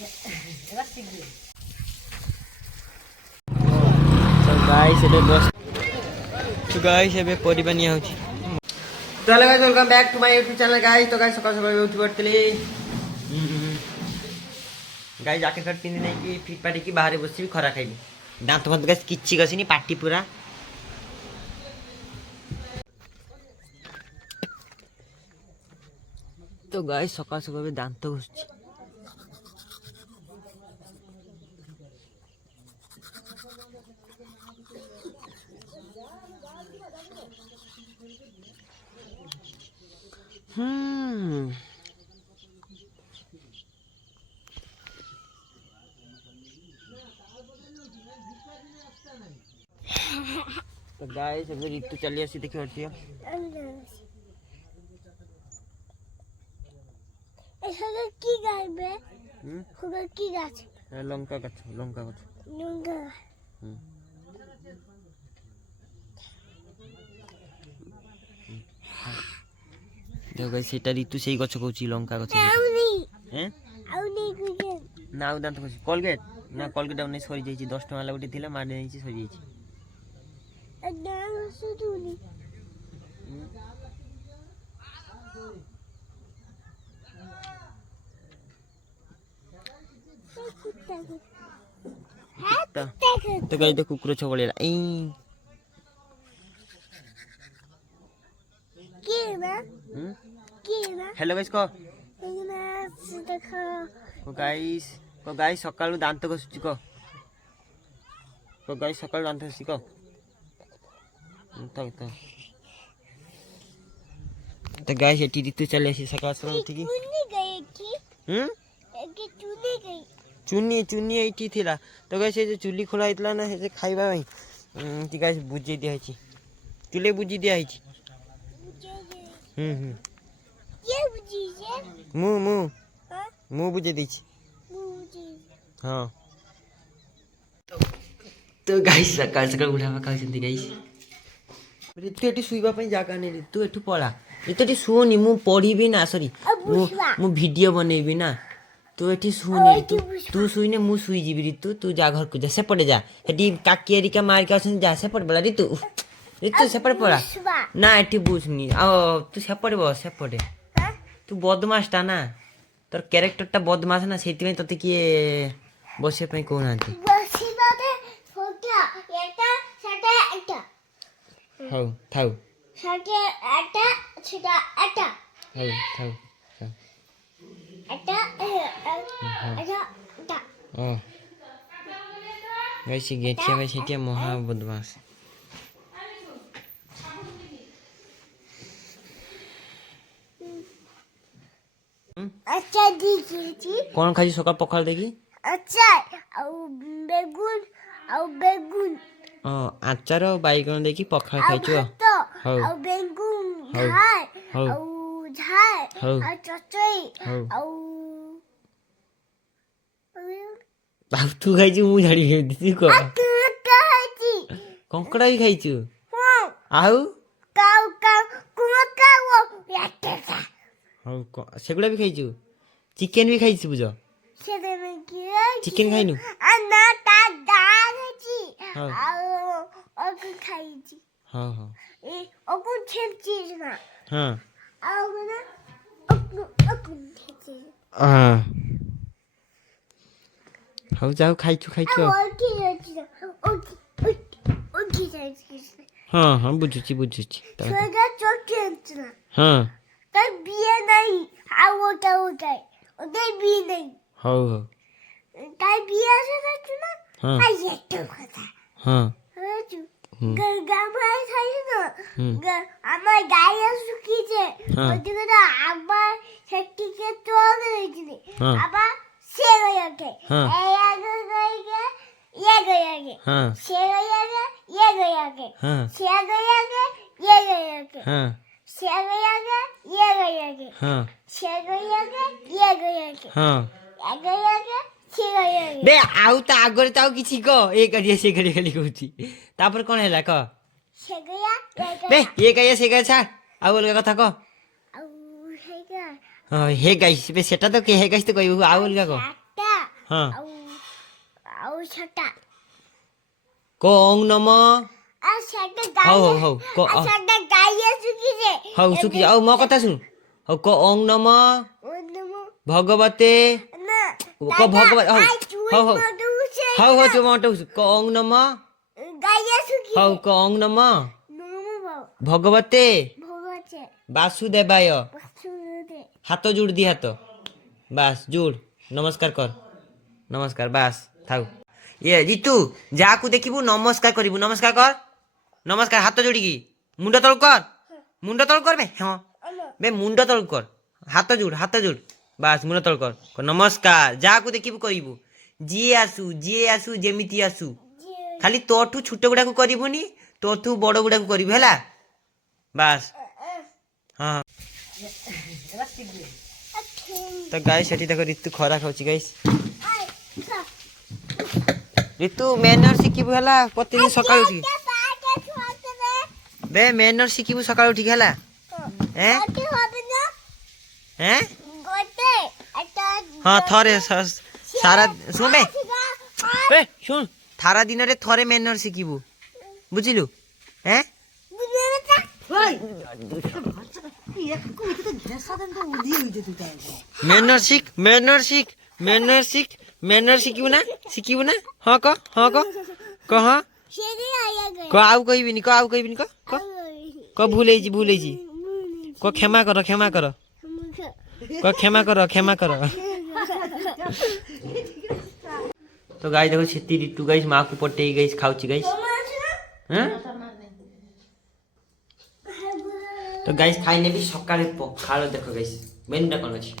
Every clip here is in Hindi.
गाइस ଏବେ ବସ तो गाइस ଏବେ ପରିବା ନିଆ ହଉଛି। तो hello guys welcome back to my YouTube channel guys. तो गाइस सकाळ सकाळ उठी पड़तली गाइस जाके कर पिंदी नहीं कि फिट पाटी की बाहर बसी खरा खाइबी दांत मत गाइस किछि गसिनी पाटी पूरा। तो गाइस सकाळ सकाळ दांत घुसछि। तो गाइस अभी ऋतु चली आसी देखि हटिया এখানে কি গাইবে ওখানে কি গাছ লঙ্কা গাছ লঙ্কা গাছ লঙ্কা দেখো গাইস সেটা ঋতু সেই গছ কইছি লঙ্কা গছ আউনি হ্যাঁ আউনি কুকে না ও দান্ত কইছি কোলগেট না কোলগেট আউনি সরি যাইছি 10 টাকা লাগি দিলা মারি যাইছি সরি যাইছি নাম সুদুনি तो गाइस देखो कुकुर छबलेला ए কেনা কেনা हेलो गाइस को কেনা দেখো गाइस सकाळु दांत घसुची को गाइस सकाळु दांत घसुची को तो गाइस एटी ऋतु चले आसी सकाळ सकाळ उठी की चुनी गई की एके चुनी गई चुन्नी चुन्नी एटी थिला। तो गाइस ये जो चुल्ली खोला इतला ना हे खाइबा भाई ती गाइस बुझे दिया छी चुले बुझी दिया छी ये बुझी जे मु हां मु बुझे दी छी बुझी हां। तो गाइस सकाळ सकाळ उठावा खाउछंती गाइस ऋतु एटी सुइबा पई जागा नै ऋतु एठु पळा ऋतु एटी सुओनी मु पढिबी ना सॉरी मु वीडियो बनेबी ना तू एठी सुनी तू सुइने मु सुई जीबी ऋतु तू जा घर को जा से पड़े जा एटी काकियरी का मार के आछन जा से पड़ बला ऋतु ऋतु से पड़ पड़ा ना एठी बुझनी आ तू से पड़े बस से पड़े तू बदमाश ता ना तोर कैरेक्टर ता बदमाश ना सेति में तते किए बसे पई को नांती बसिबाते फोटा এটা সেটা এটা हाउ थाउ সেটা এটা সেটা এটা हाउ थाउ এটা এটা এটা ओ वैसे गेटिया वैसे महा बदमाश अच्छा दिखी कौन खाई सकाळ पखाल देखी अच्छा ଆଉ ବେଗୁନ ଆଉ ବେଗୁନ आचार बाइगण देखी पखाल खाइछु ଆଉ ବେଗୁନ ଝାଲ ଆଉ ଝାଲ ଆଉ ଚଚଇ ଆଉ ଆଉ तू खाइछु मु झाड़ी दिसी को ଖାଇଛି कंकड़ा भी खाइछु ହଁ आउ କାଉ କାଉ କୁମକାଉ ଏଟା हाउ सेगुड़ा भी खाइछु चिकन भी खाइछु बुझ ସେଟା କି चिकन खाइनु ନା ତା ଦାଛି ହଁ। ଆଉ ଅକୁ ଖାଇଛି हां हां ଏ ଅକୁ ଛେଚି ନା हां ଆଉ ନା ଅକୁ ଛେଚି हां हाउ जाऊ खाइछु खाइछु ओके ओके हां हां बुझुची बुझुची छोगा चॉकलेट ना हां तब बिया नहीं आ होता उधर भी नहीं हाउ हाउ तब बिया से ना हां आ ये तो होता हां राजू गामा खाई ना আমার গায়ে শুকিয়েছে ওদিকে তো আবার সেটিকে তোল হয়েছে আবার সে হয়ে ওঠে এই আগে গয়ে ये गए हां से गए ये गए हां से गए ये गए हां से गए ये गए हां से गए ये गए हां गए से गए बे आउ त आगर त आउ किछि को ए करिया से करी खाली कहूची तापर कोन हैला क से गया बे ये कहिया से गया छा आउ अलगा कथा को औ हे गा हां हे गाइस बे सेटा तो के हे गाइस तो कहू आउ अलगा को आटा ହଁ ଆଉ ସେଟା କ ଅଙ୍ଗ ନମ ଆଉ ସେଟା ହଉ ଗାଈ ହଉ ହଉ କ ଆଉ ସେଟା ଗାଈ ଶୁଖିছে ହଉ ଶୁଖି ଆଉ ମୋ କଥା ଶୁଣୁ ହଉ କ ଅଙ୍ଗ ନମ ଭଗବତେ ନା କ ଭଗବତ ହଉ ହଉ ହଉ ହଉ ହଉ ଗାଈ ତୁ ମଣ୍ଟ କ ଅଙ୍ଗ ନମ ଶୁଖିছে ହଉ କ ଅଙ୍ଗ ନମ ନମ ଭଗବତେ ଭଗବାନ ବାସୁଦେବାୟ ବାସୁଦେବ ହାତ ଯୋଡ଼ ଦି ହାତ ବାସ୍ ଯୋଡ଼ ନମସ୍କାର କର ନମସ୍କାର ବାସ୍ ଥାଉ ଇଏ ରିତୁ ଯାହାକୁ ଦେଖିବୁ ନମସ୍କାର କରିବୁ ନମସ୍କାର କର ନମସ୍କାର ହାତ ଯୋଡ଼ିକି ମୁଣ୍ଡ ତଳକୁ କର ମୁଣ୍ଡ ତଳକୁ କର ବେ ହଁ ବେ ମୁଣ୍ଡ ତଳକୁ କର ହାତ ଯୋଡ଼ ବାସ୍ ମୁଣ୍ଡ ତଳକୁ କର ନମସ୍କାର ଯାହାକୁ ଦେଖିବୁ କରିବୁ ଯିଏ ଆସୁ ଯେମିତି ଆସୁ ଖାଲି ତୋଠୁ ଛୋଟ ଗୁଡ଼ାକୁ କରିବୁନି ତୋଠୁ ବଡ଼ ଗୁଡ଼ାକୁ କରିବୁ ହେଲା ବାସ୍ ହଁ ତ ଗାଈ ସେଠି ଦେଖ ରିତୁ ଖରା ଖାଉଛି ଗାଈ ରିତୁ ମ୍ୟାନର ଶିଖିବୁ ହେଲା ପ୍ରତିଦିନ ସକାଳୁ ଉଠିକି ବେ ମ୍ୟାନର ଶିଖିବୁ ସକାଳୁ ଉଠିକି ହେଲା ଏଁ ଏଁ ହଁ ଥରେ ସାରା ଶୁଣ ବେ ଶୁଣ ସାରା ଦିନରେ ଥରେ ମ୍ୟାନର ଶିଖିବୁ ବୁଝିଲୁ ଏଁ ମ୍ୟାନର ଶିଖିବୁ ନା ହଁ କହ କହ କ ଆଉ କହିବିନି କ ଭୁଲ ହେଇଛି କ କ୍ଷମା କର କ କ୍ଷମା କର ତ ଗାଈ ଦେଖ ସେତି ରିତୁ ଗାଈ ମାକୁ ପଟେଇ ଗାଈ ଖାଉଛି ଗାଈ ତ ଗାଈ ଖାଇନେବି ସକାଳେ ପଖାଳ ଦେଖ ଗାଈ ମେନୁଟା କ'ଣ ଅଛି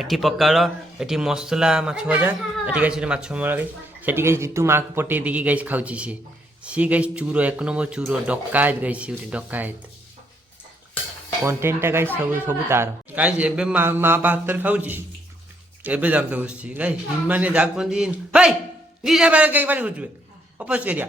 ଏଠି ପଖାଳ ଏଠି ମସଲା ମାଛ ଭଜା ଏଠି ଗାଈ ସେଠି ମାଛ ମରା ଗାଈ ସେଠି ଗାଈ ରିତୁ ମାକୁ ପଟେଇ ଦେଇକି ଗାଈ ଖାଉଛି ସିଏ ଗାଈ ଚୁର 1 ନମ୍ବର ଚୁର ଡକାୟତ ଗାଈ ସିଏ ଗୋଟେ ଡକାୟତ କଣ୍ଟେଣ୍ଟଟା ଗାଈ ସବୁ ତାର ଗାଈ ଏବେ ମା ଭାତରେ ଖାଉଛି ଏବେ ଜାଣତେ ବସିଛି ଗାଈ ହିମାନେ ଯାକୁ କହନ୍ତି ଭାଇ ଅପରିଷ୍କାର କରିବା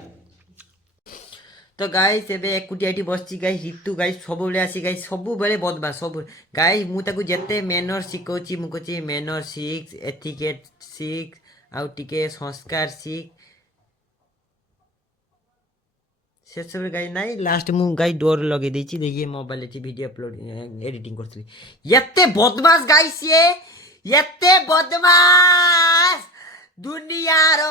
ତ ଗାଈ ଏବେ ଏକୁଟିଆ ଏଠି ବସିଛି ଗାଈ ରିତୁ ଗାଈ ସବୁବେଳେ ଆସି ଗାଈ ସବୁବେଳେ ବଦମାସ ସବୁ ଗାଈ ମୁଁ ତାକୁ ଯେତେ ମ୍ୟାନର ଶିଖଉଛି ମୁଁ କହୁଛି ମ୍ୟାନର ଶିଖ ଏଥିକେଟ ଶିଖ ଆଉ ଟିକେ ସଂସ୍କାର ଶିଖ ସେସବୁ ଗାଈ ନାହିଁ ଲାଷ୍ଟ ମୁଁ ଗାଈ ଡୋର ଲଗେଇ ଦେଇଛି ଦେଖି ମୋବାଇଲ ଏଠି ଭିଡ଼ିଓ ଅପଲୋଡ଼ ଏଡିଟିଂ କରୁଥିଲି ଏତେ ବଦମାସ ଗାଈ ସିଏ ଏତେ ବଦମାସ ଦୁନିଆର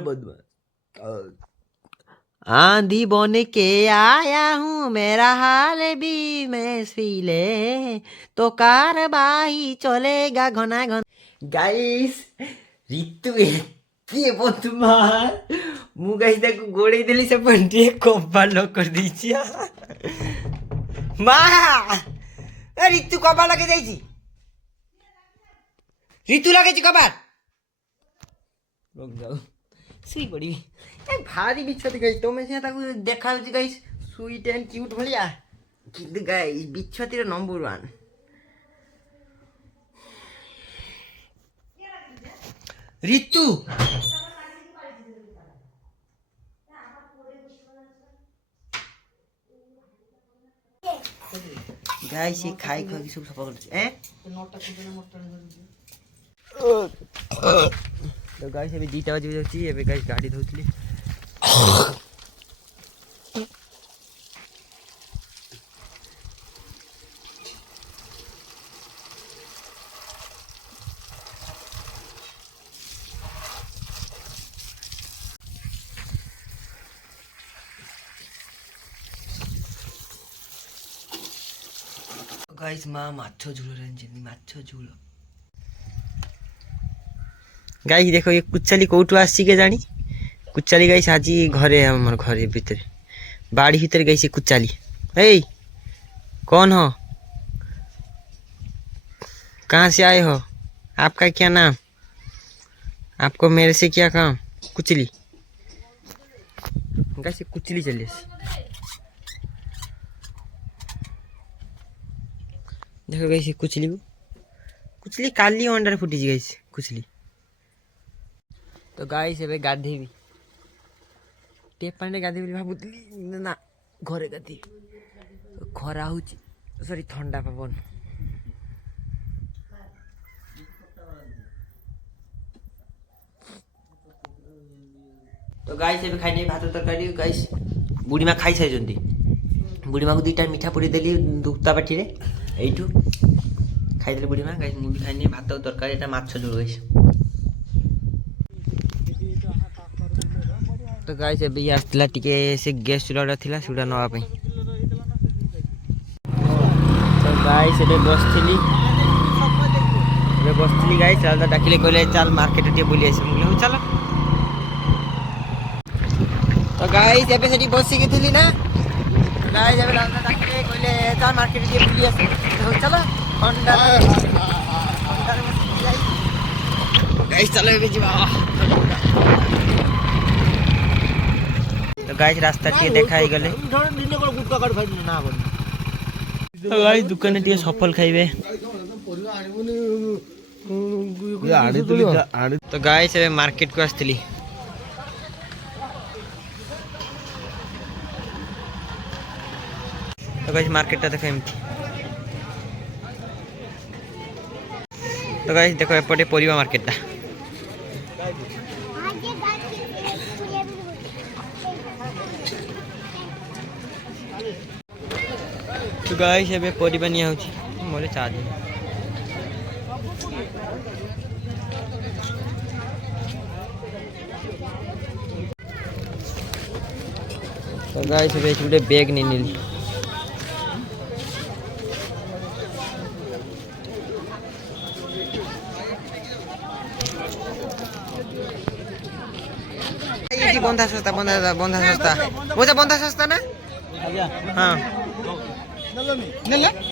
बदमाश आंधी बन के आया हूँ मेरा हाल भी महफिले तो कारवाही चलेगा घना गाइस ऋतु एते बदमाश मु गाइस ताको गोड़े देली से पंटी कपाल लॉक कर दीची मां ऋतु कपाल लगे जाईची ऋतु लगे कपाल शुई पड़ी भारी बिछती गई तुम से देखा गई स्वीट एंड क्यूट भाया कि गई बिछती नंबर 1 ऋतु गाई से खाई खाई सब सफा कर तो गाइस अभी 2टा बजे जाउची एबे गाइस गाड़ी धोतली गाइस माछ झोल रंजनी माछ झोल गाई देखो ये कुचाली कौटू आसी के जानी कुचाली गाई आज घरे हमर घरे भीतर बाड़ी भीतर गई से कुचाली ए कौन हो कहाँ से आए हो आपका क्या नाम आपको मेरे से क्या काम कुचली गाई से कुचली चलिए देखो गई कुचली काली अंडार फुटी गई कुचली तो गाई से गाधेबी टेप पानी गाधेबी भावुली ना घरे गाधे खरा हो সরি ঠান্ডা পাবন। তো গাইস ଏବେ ଖାଇନି ଭାତ ତରକାରୀ ଗାଇସ୍ ବୁଢ଼ୀମା ଖାଇସାରିଛନ୍ତି। ବୁଢ଼ୀମାକୁ ଦୁଇଟା ମିଠା ପୁରୀ ଦେଲି ଦୁକ୍ତା ପାଟିରେ ଏଇଠୁ ଖାଇଦେଲି ବୁଢ଼ୀମା। ଗାଇସ୍ ମୁଁ ବି ଖାଇନି ଭାତ ତରକାରୀ, ଏଇଟା ମାଛ ଝୋଳ ଗାଇସ୍। ତ ଗାଇସ୍ ଏବେ ଇଏ ଆସିଥିଲା ଟିକେ ସେ ଗ୍ୟାସ୍ ଚୁଲାଟା ଥିଲା ସେଗୁଡ଼ା ନେବା ପାଇଁ। ତ ଗାଇସ୍ ଏବେ ବସିଥିଲି ଗାଇସ୍, ଚାଲ ଡାକିଲେ କହିଲେ ଚାଲ ମାର୍କେଟ ଟିକେ ବୁଲି ଆସିବୁ। ମୁଁ କହିଲି ଚାଲ। ତ ଗାଇସ୍ ଏବେ ସେଠି ବସିକି ଥିଲି ନା, ଗାଇସ୍ ଏବେ ଦାଦା ଡାକିଲେ କହିଲେ ଚାଲ ମାର୍କେଟ ଟିକେ ବୁଲି ଆସିବୁ। ଚାଲ ଥଣ୍ଡା ଗାଇସ୍ ଚାଲ ଏବେ ଯିବା। ତ ଗାଇସ୍ ରାସ୍ତା ଟିକେ ଦେଖା ହେଇଗଲେ। ତ ଗାଇସ୍ ଦୋକାନରେ ଟିକେ ସଫଲ ଖାଇବେ। ତ ଗାଇସ୍ ଏବେ ମାର୍କେଟକୁ ଆସିଥିଲି। ତ ଗାଇସ୍ ମାର୍କେଟଟା ଦେଖ ଏମିତି। ତ ଗାଇସ୍ ଦେଖ ଏପଟେ ପରିବା ମାର୍କେଟଟା। ତ ଗାଇସ୍ ଏବେ ପରିବା ନିଆ ହଉଛି। ମୋର ଚାର୍ଜ ତ ଗାଇସ୍ ଏବେ ଗୋଟେ ବ୍ୟାଗ୍ ନେଇ ନେଲି। बंधा सस्ता बंधा सस्ता ना। हाँ